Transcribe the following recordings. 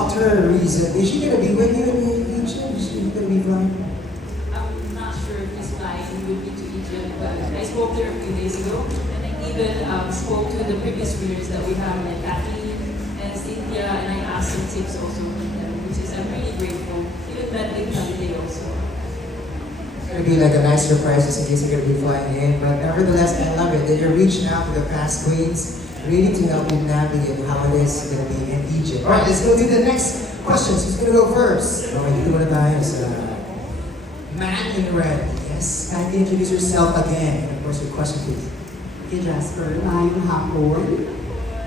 Dr. Reason, is she gonna be with you in Egypt? Is she gonna be flying? I'm not sure if he's flying with me to Egypt, but I spoke to her a few days ago, and I even spoke to the previous winners that we have, like Kathleen and Cynthia, and I asked some tips also from them, which is I'm really grateful. Even met with them today also. It's gonna be like a nice surprise just in case you're gonna be flying in, but nevertheless, I love it that you're reaching out to the past queens, really to help you navigate how it is gonna be in Egypt. Alright, let's go to the next questions. Who's gonna go first? Okay, dito muna tayo sa man in red. Yes, kindly introduce yourself again. And of course, your question, please. Hey Jasper, I'm Hapon.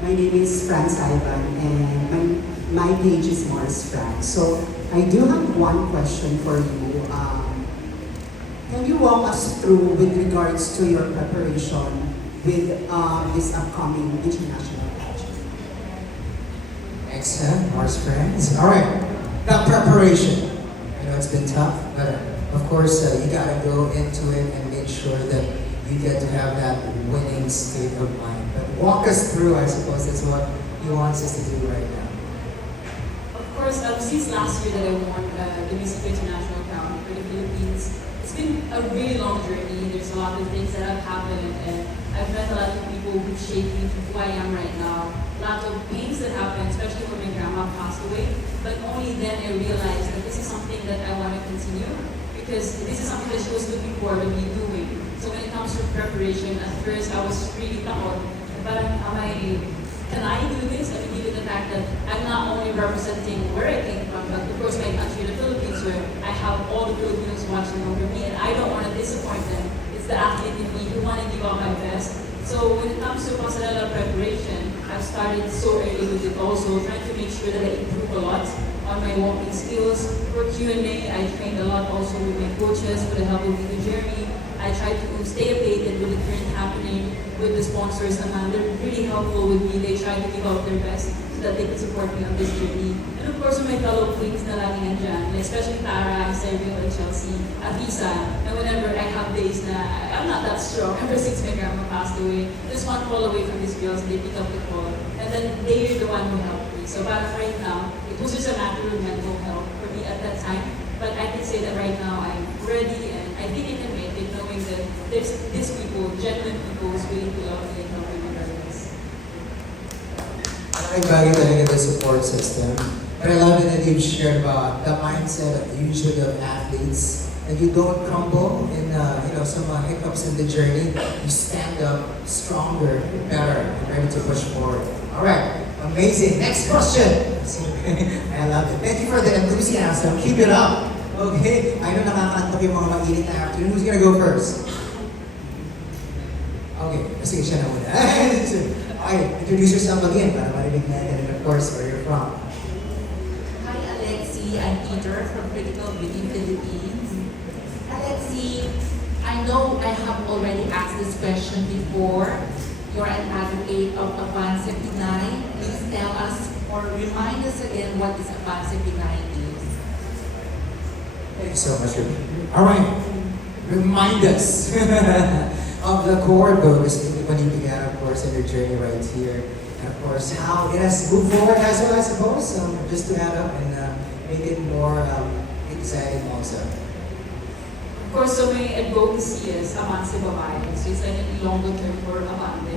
My name is Franz Ivan and my page is Morris Franz. So I do have one question for you. Can you walk us through with regards to your preparation with this upcoming international pageant? Excellent, Mars friends. Alright, the preparation. I know it's been tough, but of course, you gotta go into it and make sure that you get to have that winning state of mind. But walk us through, I suppose that's what he wants us to do right now. Of course, since last year that I won the Miss International crown for the Philippines, it's been a really long journey. There's a lot of things that have happened, and I've met a lot of people who shaped me to who I am right now. A lot of pains that happened, especially when my grandma passed away. But only then I realized that this is something that I want to continue, because this is something that she was looking forward to me doing. So when it comes to preparation, at first I was really takot. But can I do this? I mean, given the fact that I'm not only representing where I came from, but of course my country, the Philippines, where I have all the Filipinos watching over me, and I don't want to disappoint them. It's the athlete in me who want to give out my best. So when it comes to pasarela preparation, I've started so early with it also, trying to make sure that I improve a lot on my walking skills. For Q&A, I trained a lot also with my coaches for the help of the journey. I try to stay updated with the current happening with the sponsors, and they're really helpful with me. They try to give out their best so that they can support me on this journey. And of course, with my fellow queens na laging nandyan, like especially Tara, Sergio, and Chelsea, Afisa, and whenever I have days na I'm not that strong, ever since my grandma passed away, just one call away from these girls, they pick up the call, and then they're the one who helped me. So right now, it was just a matter of mental health for me at that time, but I can say that right now I'm ready, and I think I can make it, knowing that there's these people, genuine people who's willing to love me and help me regardless. Malaking bagay talaga the support system. But I love it that you've shared about the mindset usually of athletes, that you don't crumble in some hiccups in the journey. You stand up stronger, better, and ready to push forward. All right, amazing. Next question. I love it. Thank you for the enthusiasm. Keep it up. Okay, I know nakakantok yung mga mainit na afternoon. Who's gonna go first? Okay, sige siya na muna. Okay, introduce yourself again para marinig natin, and of course, where you're from. Hi Alexie, I'm Peter from Critical Beauty Philippines. Alexie, I know I have already asked this question before. You're an advocate of Avance Pinay. Please tell us or remind us again what this Avance Pinay is. Thank you so much. All right, remind us of the core goal is together, of course, in your journey right here. And of course, how it has moved forward as well, I suppose. Just to add up and make it more exciting also. Of course, so my advocacy is Avance Babae. So it's like a longer term for Avante.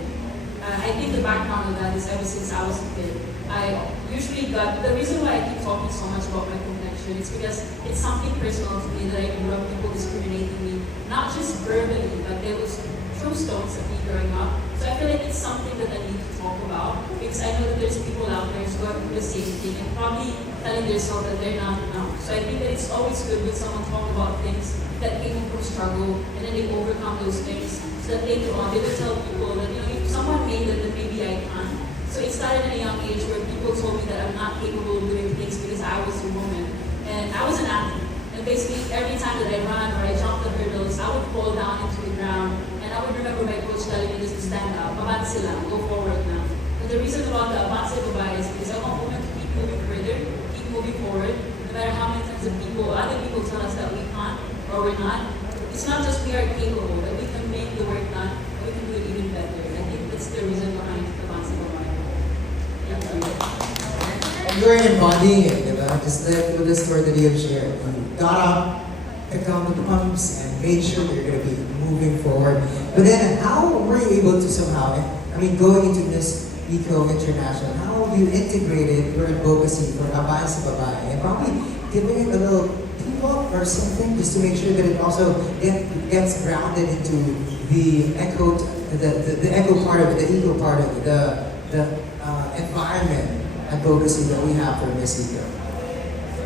I think the background of that is ever since I was a kid, I usually got, the reason why I keep talking so much about my complexion is because it's something personal to me that I grew up people discriminating me, not just verbally, but there was true stones of me growing up. So I feel like it's something that I need to talk about, because I know that there's people out there who's going through the same thing and probably telling themselves that they're not enough. So I think that it's always good when someone talk about things that came from struggle, and then they overcome those things, so that later on they will tell people that, if someone made it, then maybe I can. So it started at a young age where people told me that I'm not capable of doing things because I was a woman, and I was an athlete. And basically every time that I ran or I jumped the hurdles, I would fall down into the ground, and I would remember my coach telling me just to stand up, avance lang, go forward now. And the reason about the avance babae is because I want women to keep moving further, keep moving forward, no matter how many times other people tell us that we can't or we're not. It's not just we are capable, that we can make the work done, and we can do it even better. I think that's the reason behind the avance babae. Thank you. you're embodying it, diba? Just like with the story that you have shared. You got up, picked on the pumps, and made sure that you're going to be moving forward. But then, how were you able to somehow, I mean, going into Miss Eco International, how have you integrated your advocacy for Abay sa Babae? And probably giving it a little people or something just to make sure that it also gets grounded into the eco, the eco part of it, the eco part of it, the environment advocacy that we have for Miss Eco.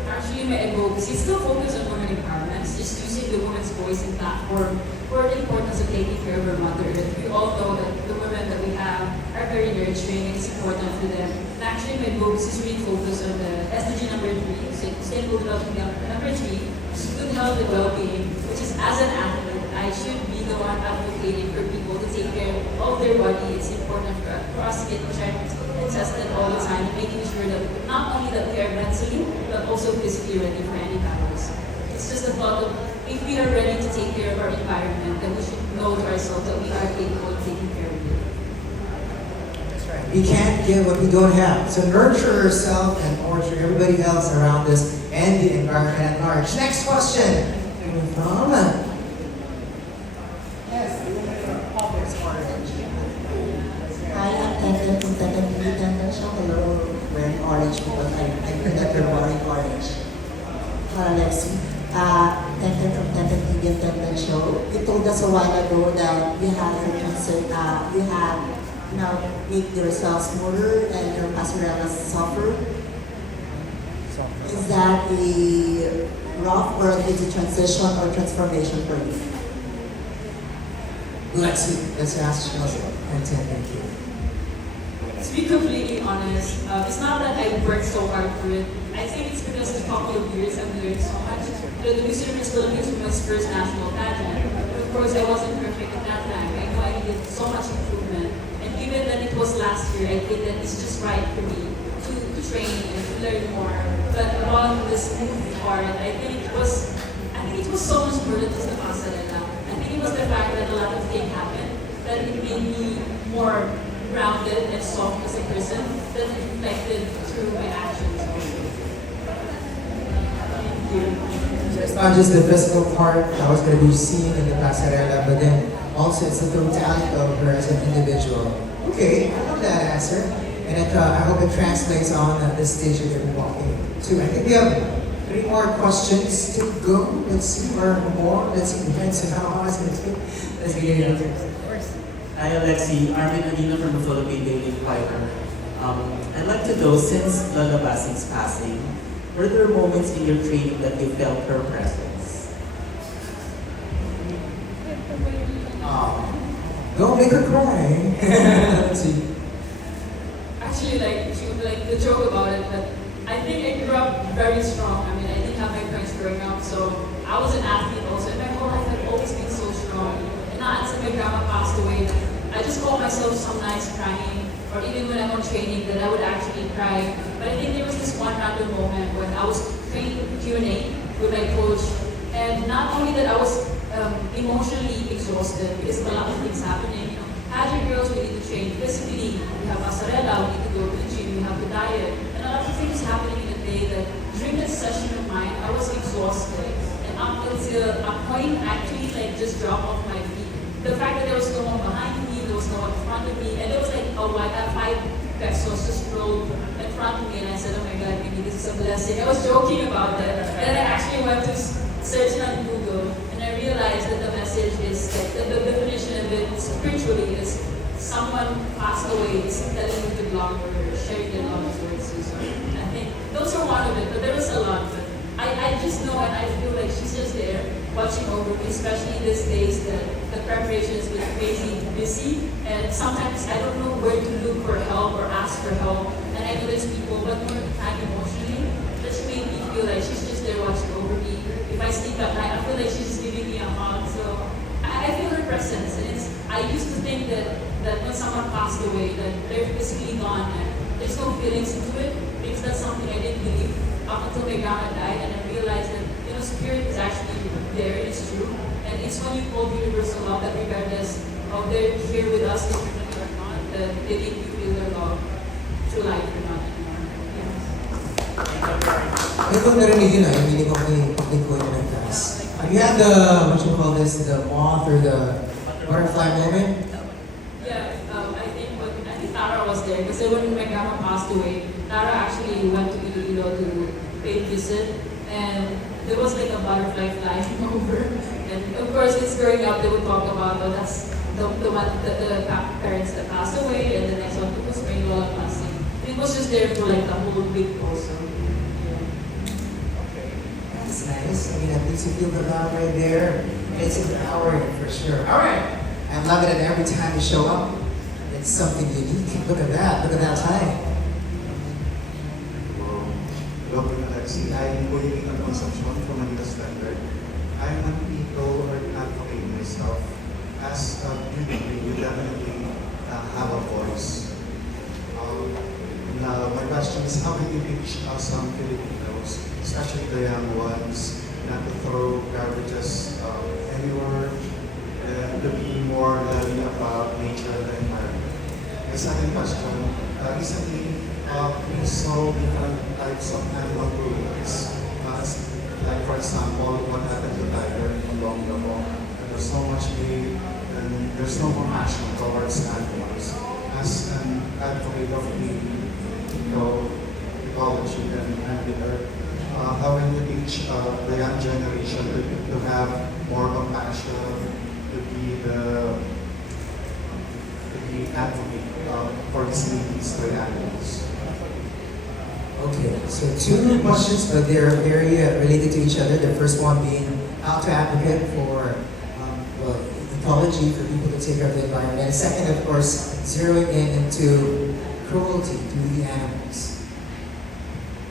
Actually, my advocacy is still focused on women empowerment. It's just using the women's voice and platform for the importance of taking care of our mother earth. We all know that the women that we have are very nurturing and it's important for them. And actually, my advocacy is really focused on the SDG number 3, so sustainable development number 3, which is good health and well-being, which is as an athlete, I should be the one advocating for people to take care of their body. It's important for us to get checked and tested all the time, making sure that not only that we are mentally, but also physically ready for any battles. It's just a thought of if we are ready to take care of our environment, then we should know to ourselves that we are capable of taking care of it. That's right. We can't give what we don't have. So nurture yourself and nurture everybody else around us and the environment at large. Next question. Coming from Hi, I'm Tenten from Tenten Beauty Tenten Show. Hello, wearing orange because I heard that you're wearing orange. Hello, Alexie. Tenten from Tenten Beauty Tenten Show. You told us a while ago that you have make yourself smoother and your passerellas softer. Is that a rough or a easy transition or transformation for you? let's ask Chelsea. And thank you. To be completely honest, it's not that I worked so hard for it. I think it's because in a couple of years I've learned so much. The Miss Universe Philippines was my first national pageant. But of course, I wasn't perfect at that time. I know I needed so much improvement. And given that it was last year, I think that it's just right for me to train and to learn more. But about this movie part, I think it was so much more than just the pasarela. I think it was the fact that a lot of things happened that it made me more grounded and soft as a person that reflected through my actions. Thank you. So it's not just the physical part that was going to be seen in the pasarela, but then also it's the totality of her as an individual. Okay, I love that answer. And I hope it translates on this stage that we're walking to. I think we have 3 more questions to go. Let's see, or more. Let's see, depends on how long it's going to take. Let's get it out there. Hi Alexie, Armin Alina from the Philippine Daily Inquirer. I'd like to know, since Lola Basing's passing, were there moments in your training that you felt her presence? Don't make her cry. Let's see. Actually, like the joke about it, but I think I grew up very strong. I mean, I didn't have my parents growing up, so I was an athlete also. And my whole life I've always been so strong. And not until my grandma passed away, I just caught myself some nights crying, or even when I'm on training, that I would actually cry. But I think there was this one random moment when I was training Q&A with my coach, and not only that I was emotionally exhausted because a lot of things happening. You know, pageant girls, we need to train physically. We have pasarela, we need to go to the gym, we have to diet, and a lot of things happening in a day that during that session of mine, I was exhausted, and up until a point, actually just dropped off my feet. The fact that there was no one behind me, there was no one in front of me, and there was like a white 5 pesos just rolled in front of me, and I said, oh my God, maybe this is a blessing. I was joking about that, and then I actually went to search on Google, and I realized that the message is like the definition of it spiritually is someone passed away, is telling you good luck or sharing their love towards you. So I think those are one of it, but there was a lot. But I just know and I feel like she's just there watching over me, especially these days that the preparation has been crazy busy, and sometimes I don't know where to look for help or ask for help, and I know there's people, but more time emotionally, that's made me feel like she's just there watching over me. If I sleep at night, I feel like she's just giving me a hug, so I feel her presence, and I used to think that when someone passed away, that they're physically gone, and there's no feelings into it, because that's something I didn't believe up until my grandma died, and I realized that, spirit is actually there, it's true. And it's when you hold universal love that regardless of they're here with us eternally or not, that they make you feel their love through life or not anymore. Yes. Ito narinig yun yung hindi ko ko yung nagtaas. Have you had the, what you call this, the moth or the butterfly moment? Yeah, I think Tara was there because when my grandma passed away, Tara actually went to Iloilo to pay a visit, and there was like a butterfly flying over. And of course, it's growing up, they would talk about, oh, that's the parents that passed away, and the next one was my Lola passing. It was just there for like the whole big post. That's nice. I mean, at least you feel the love right there. It's empowering for sure. All right. I love it, and every time you show up, it's something unique. Look at that. Look at that tie. Hello, Alexie. I'm William Consumption from Manila Standard. I'm an ego or an advocate myself. As a beauty, you definitely have a voice. Now, my question is, how can you teach some Filipinos, especially the young ones, not to throw garbages anywhere, and to be more learning about nature and the environment? My second question, recently we saw different types of animal cruelties. Like for example, what happened to tiger in long ago. There's so much hate and there's no more action towards animals. As an advocate of the ecology and the earth, how can you teach the young generation to have more compassion, to be advocate for the safety of the animals? Okay, so two questions, but they're very related to each other. The first one being how to advocate for well, ecology, for people to take care of the environment. And second, of course, zeroing in into cruelty to the animals.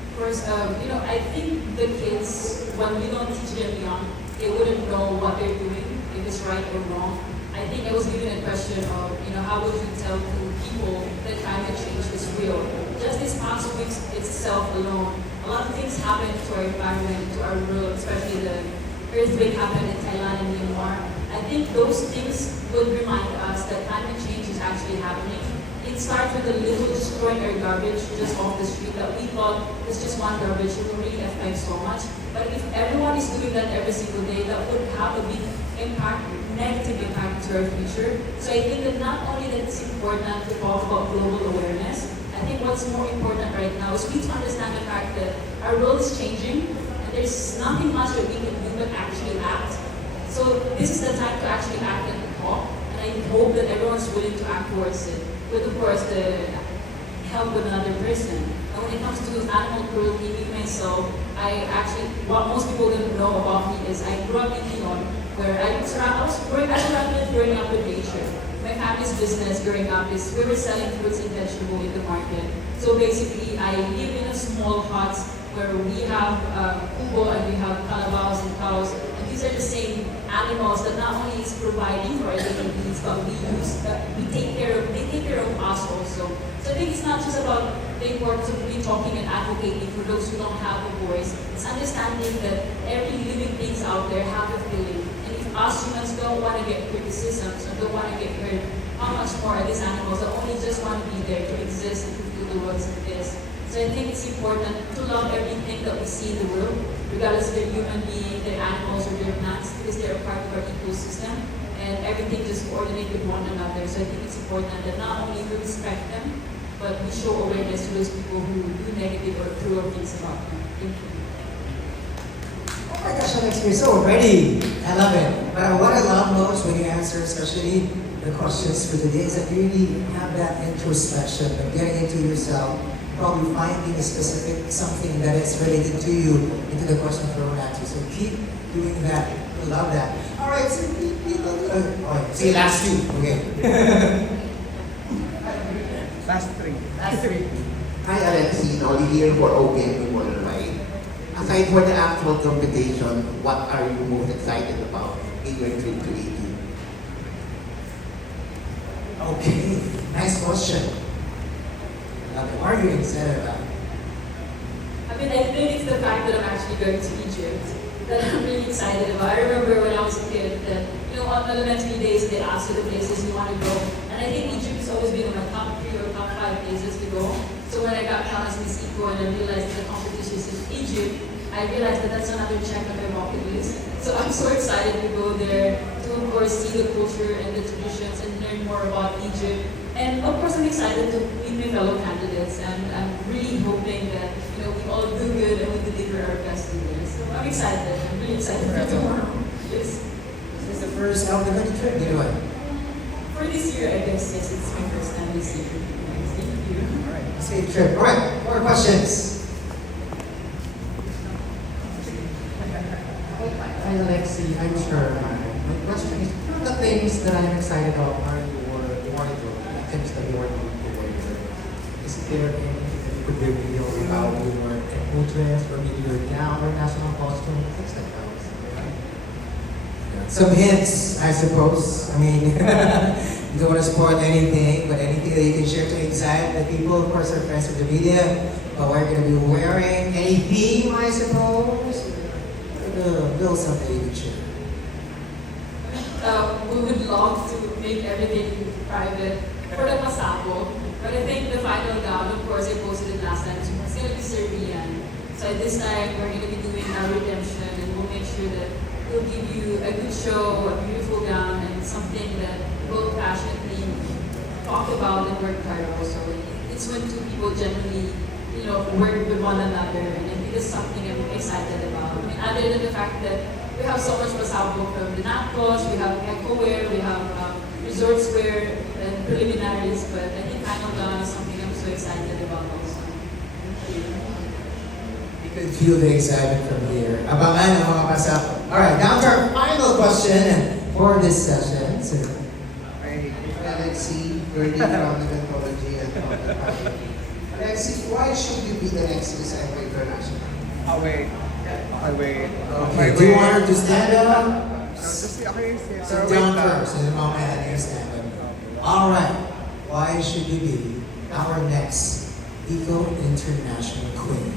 Of course, I think the kids, when we don't teach them young, they wouldn't know what they're doing, if it's right or wrong. I think I was given a question of, how would you tell to people that climate change is real? Just this past week itself alone, a lot of things happen to our environment, to our world, especially the earthquake happened in Thailand and Myanmar. I think those things would remind us that climate change is actually happening. It starts with a little just throwing our garbage just off the street that we thought was just one garbage, it will really affect so much. But if everyone is doing that every single day, that would have a big impact, negative impact to our future. So I think that not only that it's important to talk about global awareness, I think what's more important right now is we need to understand the fact that our world is changing and there's nothing much that we can do but actually act. So this is the time to actually act and talk, and I hope that everyone's willing to act towards it, with of course the help with another person. And when it comes to animal cruelty, me myself, what most people don't know about me is I grew up in Lyon, where I was surrounded growing up with nature. My family's business growing up is we were selling fruits and vegetables in the market. So basically, I live in a small hut where we have kubo and we have calabaos and cows. And these are the same animals that not only is providing for our daily needs, but they take care of us also. So I think it's not just about the importance of really talking and advocating for those who don't have a voice. It's understanding that every living things out there have a feeling. Us humans don't want to get criticisms and don't want to get hurt. How much more are these animals that only just want to be there to exist and to feel the world as it is? So I think it's important to love everything that we see in the world, regardless if they're human beings, they're animals, or they're plants, because they're a part of our ecosystem, and everything just coordinate with one another. So I think it's important that not only we respect them, but we show awareness to those people who do negative or cruel things about them. Thank you. Oh my gosh, Alex, you're so ready. I love it. But what I love most when you answer, especially the questions for today, is that you really have that introspection of getting into yourself, probably finding a specific something that is related to you into the question thrown at you. So keep doing that. I love that. All right, so say last two. Okay. Last three. Hi Alexie, Nolly here for OPM Model Ride. Aside for the actual competition, what are you most excited about in your trip to AD? Okay, nice question. What are you excited about? I think it's the fact that I'm actually going to Egypt that I'm really excited about. I remember when I was a kid that, on elementary days they asked you the places you want to go. And I think Egypt has always been on my top 3 or top 5 places to go. So when I got down as Miss Eco and I realized the competition is in Egypt, I realized that that's another check on my bucket list. So I'm so excited to go there, to of course see the culture and the traditions and learn more about Egypt. And of course I'm excited to meet my fellow candidates, and I'm really hoping that we all do good and we deliver our best in there. So I'm excited. I'm really excited for tomorrow. Yes. This is the first Advocacy trip, you know what? For this year, I guess, yes, it's my first time this year. Thank you. Alright, safe trip. Alright, more questions. Hi Alexie, I'm sure. My question is, one of the things that I'm excited about are your wardrobe, the things that you are doing to wear. Is there anything that you could reveal about your new dress or maybe your gown or national costume, things like that? Some hints, I suppose. I mean, you don't want to spoil anything, but anything that you can share to excite the people, of course, our friends with the media, about what you're going to be wearing, any theme, I suppose. Build something you can share. We would love to make everything private for the pasabo, but I think the final gown, of course, I posted it last time, so it's going to be Serbian. So at this time, we're going to be doing our redemption, and we'll make sure that we'll give you a good show, a beautiful gown, and something that both passionately talk about and work hard also. It's when two people genuinely, work with one another, and I think it's something I'm excited about. I mean, other than the fact that we have so much pasabo from the NAPCOS, we have eco wear, we have resorts wear, and preliminaries, but I think final gown is something I'm so excited about also. You can feel the excitement from here. Abangan ang mga pasabo. Alright, down to our final question for this session. So, Alexie, learning from Advocacy and Advocacy. Alexie, why should you be the next Miss Eco International? Away. okay, do you want her to stand up? Sit down first, and then mamaya na yung stand up. Alright, why should you be our next Eco International Queen?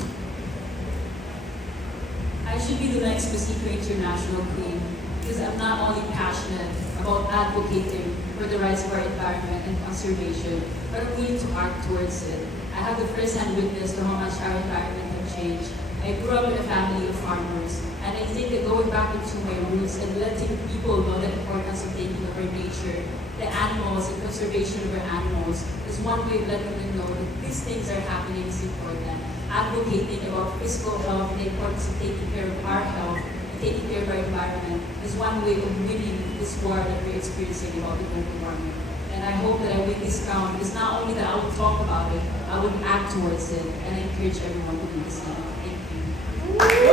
I should be the next Miss Eco International Queen because I'm not only passionate about advocating for the rights of our environment and conservation, but I'm willing to act towards it. I have the first-hand witness to how much our environment has changed. I grew up in a family of farmers, and I think that going back into my roots and letting people know the importance of taking over nature, the animals, and conservation of our animals is one way of letting them know that these things are happening is important. Advocating about physical health, the importance of taking care of our health, and taking care of our environment is one way of winning this war that we're experiencing about the global warming. And I hope that I win this crown because not only that I will talk about it, I will act towards it, and I encourage everyone to do the same. Thank you.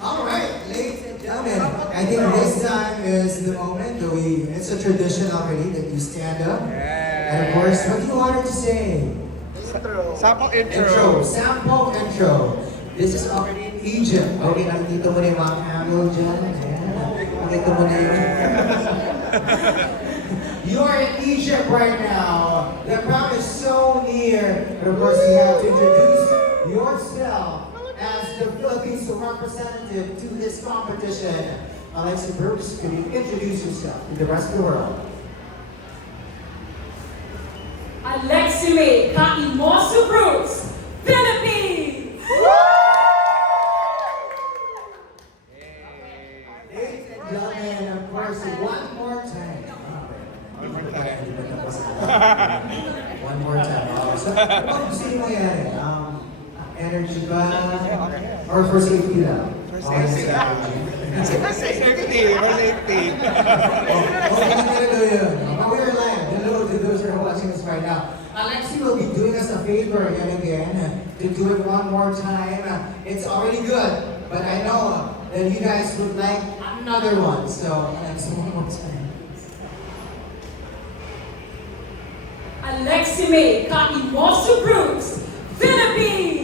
All right, ladies and gentlemen, I think this time is the moment that it's a tradition already that you stand up. And of course, what do you want her to say? Sample intro. Sample intro. This is already in Egypt. Okay, nakikita mo na yung mga camel dyan. Nakikita mo na yun. You are in Egypt right now. The crown is so near. But of course, you have to introduce yourself as the Philippines representative to this competition. Alexie Brooks, can you introduce yourself to the rest of the world? Alexie Kaimosu Brooks, Philippines! Ladies and gentlemen, of course, one more time. One more time. So, ano gusto niyo mangyari? Energy ba? Or for safety lang? Safety. Okay, I'm gonna do yun. But we're live. Hello to those who are watching us right now. Alexie will be doing us a favor again to do it one more time. It's already good, but I know that you guys would like another one. So, Alexie, one more time. Alexie Kaimosu Brooks, Philippines!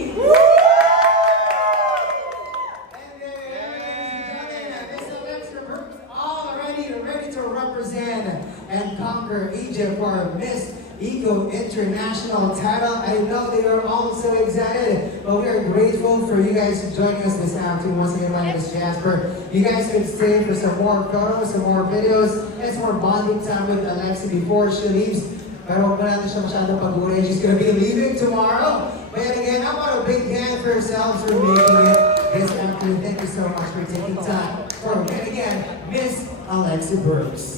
Ready to represent and conquer Egypt for Miss Eco International title. I know they are all so excited, but we are grateful for you guys joining us this afternoon. Once again, my name is Jasper. You guys could stay for some more photos, some more videos, and some more bonding time with Alexie before she leaves Pero huwag natin siya masyadong pag-uri. She's gonna be leaving tomorrow. But yet again, how about a big hand for yourselves for making it this afternoon. Thank you so much for taking time for, yet again, Miss Alexie Brooks.